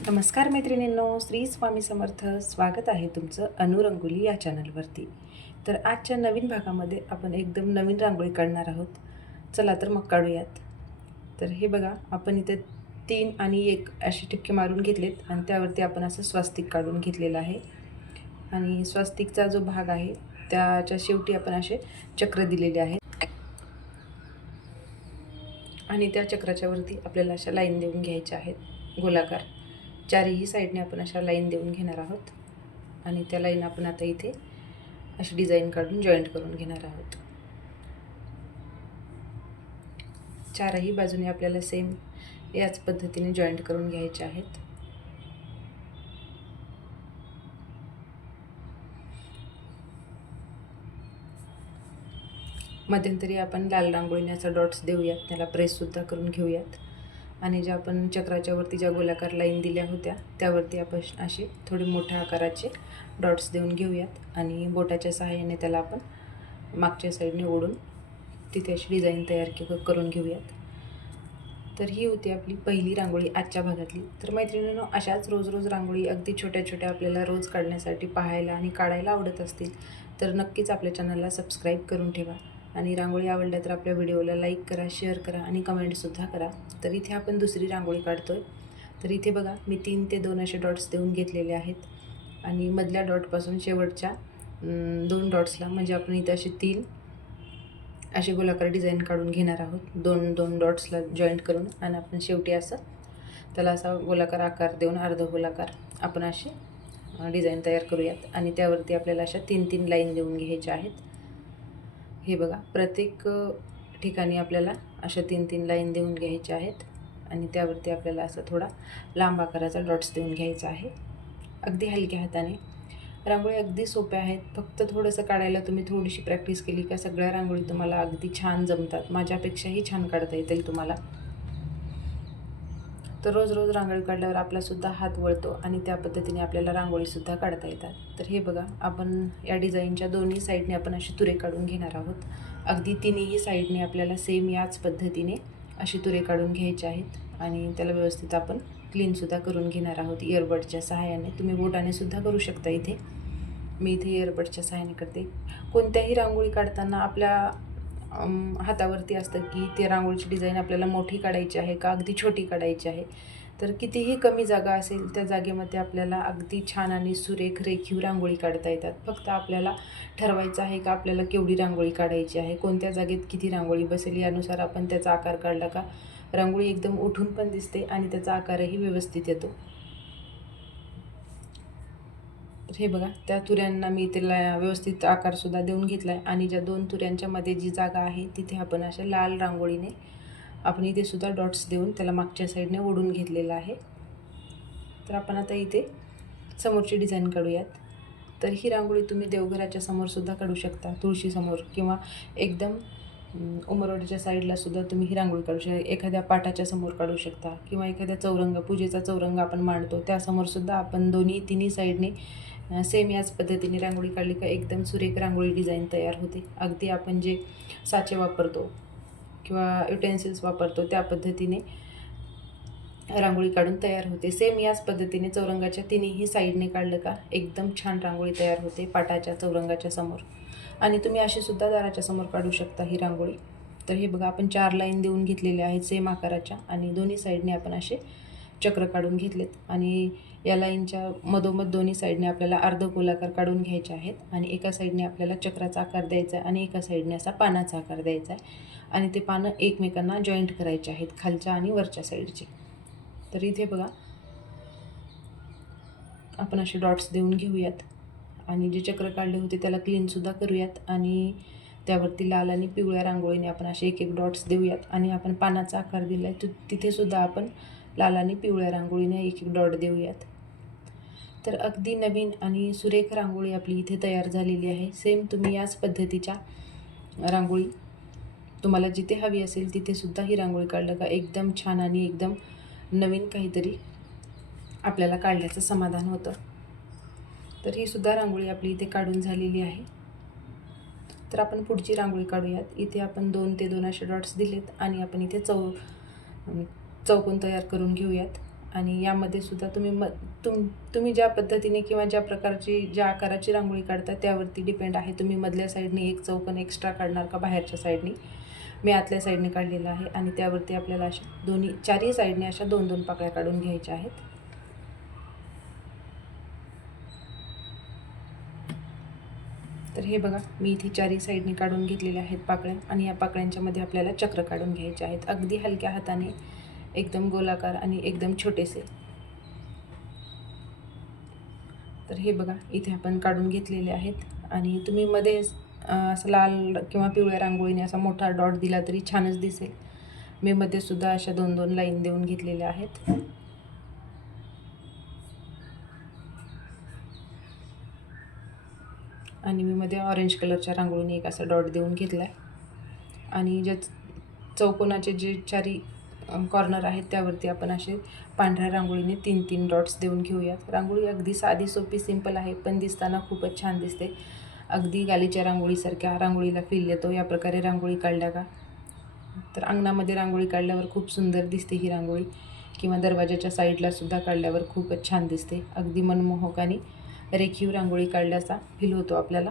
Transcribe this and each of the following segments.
नमस्कार मैत्रिणींनो, श्री स्वामी समर्थ. स्वागत आहे तुमचं अनुरंगोली या चॅनलवरती. तर आजच्या नवीन भागामध्ये आपण एकदम नवीन रांगोळी काढणार आहोत. चला तर मग काढूयात. तर हे बघा, आपण इथे 3 आणि 1 असे ठिपके मारून घेतलेत आणि त्यावरती आपण असं स्वास्तिक काढून घेतलेलं आहे. आणि स्वास्तिकचा जो भाग आहे त्याच्या शेवटी आपण असे चक्र दिलेले आहेत आणि त्या चक्राच्या वरती आपल्याला अशा लाईन देऊन घ्यायच्या आहेत गोलाकार. चारही साईडने आपण अशा लाईन देऊन घेणार आहोत आणि त्या लाईन आपण आता इथे अशी डिझाईन काढून जॉईंट करून घेणार आहोत. चारही बाजूने आपल्याला सेम याच पद्धतीने जॉईंट करून घ्यायचे आहेत. मध्यंतरी आपण लाल रांगोळीने असा डॉट्स देऊयात, त्याला प्रेससुद्धा करून घेऊयात. आणि ज्या आपण चक्राच्या वरती ज्या गोलाकार लाईन दिल्या होत्या त्यावरती आपण असे थोडे मोठ्या आकाराचे डॉट्स देऊन घेऊयात आणि बोटाच्या सहाय्याने त्याला आपण मागच्या साईडने ओढून तिथे अशी डिझाईन तयार करून घेऊयात. तर ही होती आपली पहिली रांगोळी आजच्या भागातली. तर मैत्रिणींनो, अशाच रोज रोज रांगोळी अगदी छोट्या छोट्या आपल्याला रोज काढण्यासाठी पाहायला आणि काढायला आवडत असतील तर नक्कीच आपल्या चॅनलला सबस्क्राईब करून ठेवा. आणि रांगोळी आवडल्या तर आपल्या व्हिडिओला लाईक करा, शेअर करा आणि कमेंटसुद्धा करा. तर इथे आपण दुसरी रांगोळी काढतो आहे. तर इथे बघा, मी 3 ते 2 असे डॉट्स देऊन घेतलेले आहेत आणि मधल्या डॉटपासून शेवटच्या 2 डॉट्सला म्हणजे आपण इथे असे 3 असे गोलाकार डिझाईन काढून घेणार आहोत. 2 डॉट्सला जॉईंट करून आणि आपण शेवटी असं त्याला असा गोलाकार आकार देऊन अर्ध गोलाकार आपण अशी डिझाईन तयार करूयात आणि त्यावरती आपल्याला अशा 3-3 लाईन देऊन घ्यायच्या आहेत. हे बघा, प्रत्येक ठिकाणी आपल्याला अशा 3-3 लाईन देऊन घ्यायच्या आहेत आणि त्यावरती आपल्याला असा थोडा लांब आकाराचा डॉट्स देऊन घ्यायचा आहे. अगदी हलक्या हाताने. रांगोळी अगदी सोप्या आहेत. फक्त थोडंसं काढायला तुम्ही थोडीशी प्रॅक्टिस केली का सगळ्या रांगोळी तुम्हाला अगदी छान जमतात. माझ्यापेक्षाही छान काढता येतील तुम्हाला. तर रोज रोज रांगोळी काढल्यावर आपलासुद्धा हात वळतो आणि त्या पद्धतीने आपल्याला रांगोळीसुद्धा काढता येतात. तर हे बघा, आपण या डिझाईनच्या दोन्ही साईडने आपण असे तुरे काढून घेणार आहोत. अगदी तिन्ही साईडने आपल्याला सेम याच पद्धतीने असे तुरे काढून घ्यायचे आहेत आणि त्याला व्यवस्थित आपण क्लीनसुद्धा करून घेणार आहोत इयरबडच्या सहाय्याने. तुम्ही बोटाने सुद्धा करू शकता. इथे मी इथे इयरबडच्या सहाय्याने करते. कोणत्याही रांगोळी काढताना आपल्या हातावरती असतं की ते रांगोळीची डिझाईन आपल्याला मोठी काढायची आहे का अगदी छोटी काढायची आहे. तर कितीही कमी जागा असेल त्या जागेमध्ये आपल्याला अगदी छान आणि सुरेख रेखीव रांगोळी काढता येतात. फक्त आपल्याला ठरवायचं आहे का आपल्याला केवढी रांगोळी काढायची आहे, कोणत्या जागेत किती रांगोळी बसेल, यानुसार आपण त्याचा आकार काढला का रांगोळी एकदम उठून पण दिसते आणि त्याचा आकारही व्यवस्थित येतो. तर हे बघा, त्या तुऱ्यांना मी त्याला व्यवस्थित आकारसुद्धा देऊन घेतला आहे आणि ज्या 2 तुऱ्यांच्या मध्ये जी जागा आहे तिथे आपण अशा लाल रांगोळीने आपण इथे सुद्धा डॉट्स देऊन त्याला मागच्या साईडने ओढून घेतलेलं आहे. तर आपण आता इथे समोरची डिझाईन काढूयात. तर ही रांगोळी तुम्ही देवघराच्या समोरसुद्धा काढू शकता, तुळशीसमोर किंवा एकदम उमरवाडीच्या साईडला सुद्धा तुम्ही ही रांगोळी काढू शकता. एखाद्या पाटाच्या समोर काढू शकता किंवा एखाद्या चौरंग, पूजेचा चौरंग आपण मांडतो त्यासमोरसुद्धा आपण तिन्ही साईडने सेम याच पद्धतीने रांगोळी काढली का एकदम सुरेख रांगोळी डिझाईन तयार होते. अगदी आपण जे साचे वापरतो किंवा युटेन्सिल्स वापरतो त्या पद्धतीने रांगोळी काढून तयार होते. सेम याच पद्धतीने चौरंगाच्या तिन्ही साईडने काढलं का एकदम छान रांगोळी तयार होते पाटाच्या चौरंगाच्या समोर. आणि तुम्ही अशी सुद्धा दाराच्या समोर काढू शकता ही रांगोळी. तर हे बघा, आपण 4 लाईन देऊन घेतलेल्या आहेत सेम आकाराच्या आणि दोन्ही साईडने आपण असे चक्र काढून घेतलेत आणि या लाईनच्या मधोमध दोन्ही साईडने आपल्याला अर्ध गोलाकार काढून घ्यायचे आहेत आणि एका साईडने आपल्याला चक्राचा आकार द्यायचा आहे आणि एका साईडने असा पानाचा आकार द्यायचा आहे आणि ते पानं एकमेकांना जॉईंट करायचे आहेत खालच्या आणि वरच्या साईडचे. तर इथे बघा, आपण असे डॉट्स देऊन घेऊयात आणि जे चक्र काढले होते त्याला क्लीनसुद्धा करूयात आणि त्यावरती लाल आणि पिवळ्या रांगोळीने आपण असे एक डॉट्स देऊयात आणि आपण पानाचा आकार दिला आहे तिथेसुद्धा आपण लाल आणि पिवळ्या रांगोळीने एक डॉट देऊयात. तर अगदी नवीन आणि सुरेख रांगोळी आपली इथे तयार झालेली आहे. सेम तुम्ही याच पद्धतीच्या रांगोळी तुम्हाला जिथे हवी असेल तिथेसुद्धा ही रांगोळी काढलं का एकदम छान आणि एकदम नवीन काहीतरी आपल्याला काढल्याचं समाधान होतं. तर ही सुद्धा रांगोळी आपली इथे काढून झालेली आहे. तर आपण पुढची रांगोळी काढूयात. इथे आपण 2 ते 2 असे डॉट्स दिलेत आणि आपण इथे चौकोन तयार करून घेऊयात आणि यामध्ये सुद्धा तुम्ही ज्या पद्धतीने किंवा ज्या प्रकारची ज्या आकाराची रांगोळी काढता त्यावरती डिपेंड आहे. तुम्ही मधल्या साईडने एक चौकोन एक्स्ट्रा काढणार का बाहेरच्या साईडने. मी आतल्या साईडने काढलेला आहे आणि त्यावरती आपल्याला अशा चारही साईडने अशा 2-2 पाकळ्या काढून घ्यायच्या आहेत. तर हे बघा, मी इथे चारही साईडने काढून घेतलेल्या आहेत पाकळ्या आणि या पाकळ्यांच्या मध्ये आपल्याला चक्र काढून घ्यायचे आहेत. अगदी हलक्या हाताने, एकदम गोलाकार आणि एकदम छोटेसे. तर हे बघा, इथे आपण काढून घेतलेले आहेत आणि तुम्ही मध्ये असं लाल किंवा पिवळ्या रांगोळीने असा मोठा डॉट दिला तरी छानच दिसेल. मी मध्ये सुद्धा अशा 2-2 लाईन देऊन घेतलेल्या आहेत. आणि मी मध्ये ऑरेंज कलरच्या रांगोळीने एक असा डॉट देऊन घेतला आहे. आणि ज्या चौकोनाचे जे चारी कॉर्नर आहेत त्यावरती आपण असे पांढऱ्या रांगोळीने 3-3 डॉट्स देऊन घेऊयात. रांगोळी अगदी साधी सोपी सिंपल आहे, पण दिसताना खूपच छान दिसते. अगदी गालीच्या रांगोळीसारख्या रांगोळीला फील येतो या प्रकारे रांगोळी काढल्या का. तर अंगणामध्ये रांगोळी काढल्यावर खूप सुंदर दिसते ही रांगोळी, किंवा दरवाजाच्या साईडला सुद्धा काढल्यावर खूपच छान दिसते. अगदी मनमोहक आणि रेखीव रांगोळी काढल्याचा फील होतो आपल्याला.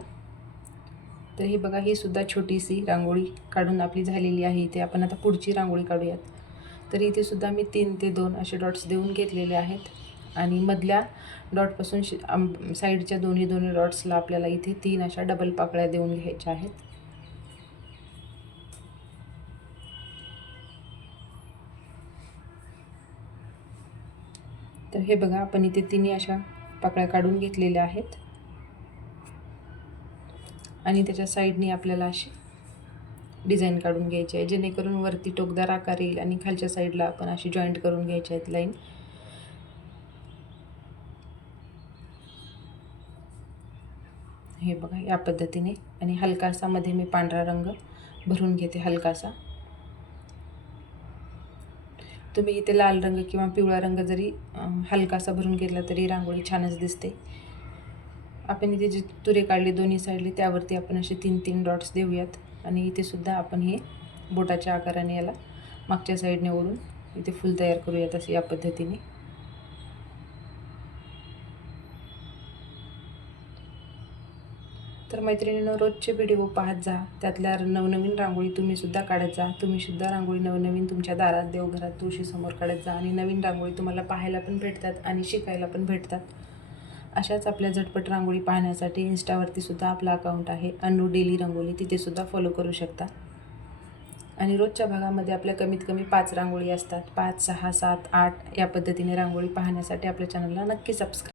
तर हे बघा, ही सुद्धा छोटीशी रांगोळी काढून आपली झालेली आहे. इथे आपण आता पुढची रांगोळी काढूयात. तर इथे सुद्धा मी 3 ते 2 असे डॉट्स देऊन घेतलेले आहेत आणि मधल्या डॉटपासून साईडच्या दोन्ही डॉट्सला आपल्याला इथे 3 अशा डबल पाकळ्या देऊन घ्यायच्या आहेत. तर हे बघा, आपण इथे 3 अशा पाकळ्या काढून घेतलेल्या आहेत आणि त्याच्या साईडने आपल्याला अशी डिझाईन काढून घ्यायची आहे, जेणेकरून वरती टोकदार आकार येईल आणि खालच्या साईडला आपण अशी जॉईंट करून घ्यायची आहेत लाईन. हे बघा, या पद्धतीने. आणि हलकासा मध्ये मी पांढरा रंग भरून घेते, हलकासा. तुम्ही इथे लाल रंग किंवा पिवळा रंग जरी हलकासा भरून घेतला तरी रांगोळी छानच दिसते. आपण इथे जे तुरे काढले दोन्ही साईडले त्यावरती आपण असे 3-3 डॉट्स देऊयात आणि इथे सुद्धा आपण हे बोटाच्या आकाराने याला मागच्या साईडने ओढून इथे फुल तयार करूयात असे या पद्धतीने. तर मैत्रिणींनो, रोजचे व्हिडिओ पाहत जा, त्यातल्या नवनवीन रांगोळी तुम्ही सुद्धा काढत जा. तुम्ही सुद्धा रांगोळी नवनवीन तुमच्या दारात, देवघरात, तुळशीसमोर काढत जा आणि नवीन रांगोळी तुम्हाला पाहायला पण भेटतात आणि शिकायला पण भेटतात. अशाच आपल्या झटपट रांगोळी पाहण्यासाठी इन्स्टावरती सुद्धा आपला अकाउंट आहे, अन्नू डेली रंगोली, तिथे सुद्धा फॉलो करू शकता. आणि रोजच्या भागामध्ये आपल्या कमीत कमी 5 रांगोळी असतात. 5, 6, 7, 8 या पद्धतीने रांगोळी पाहण्यासाठी आपल्या चॅनलला नक्की सबस्क्राईब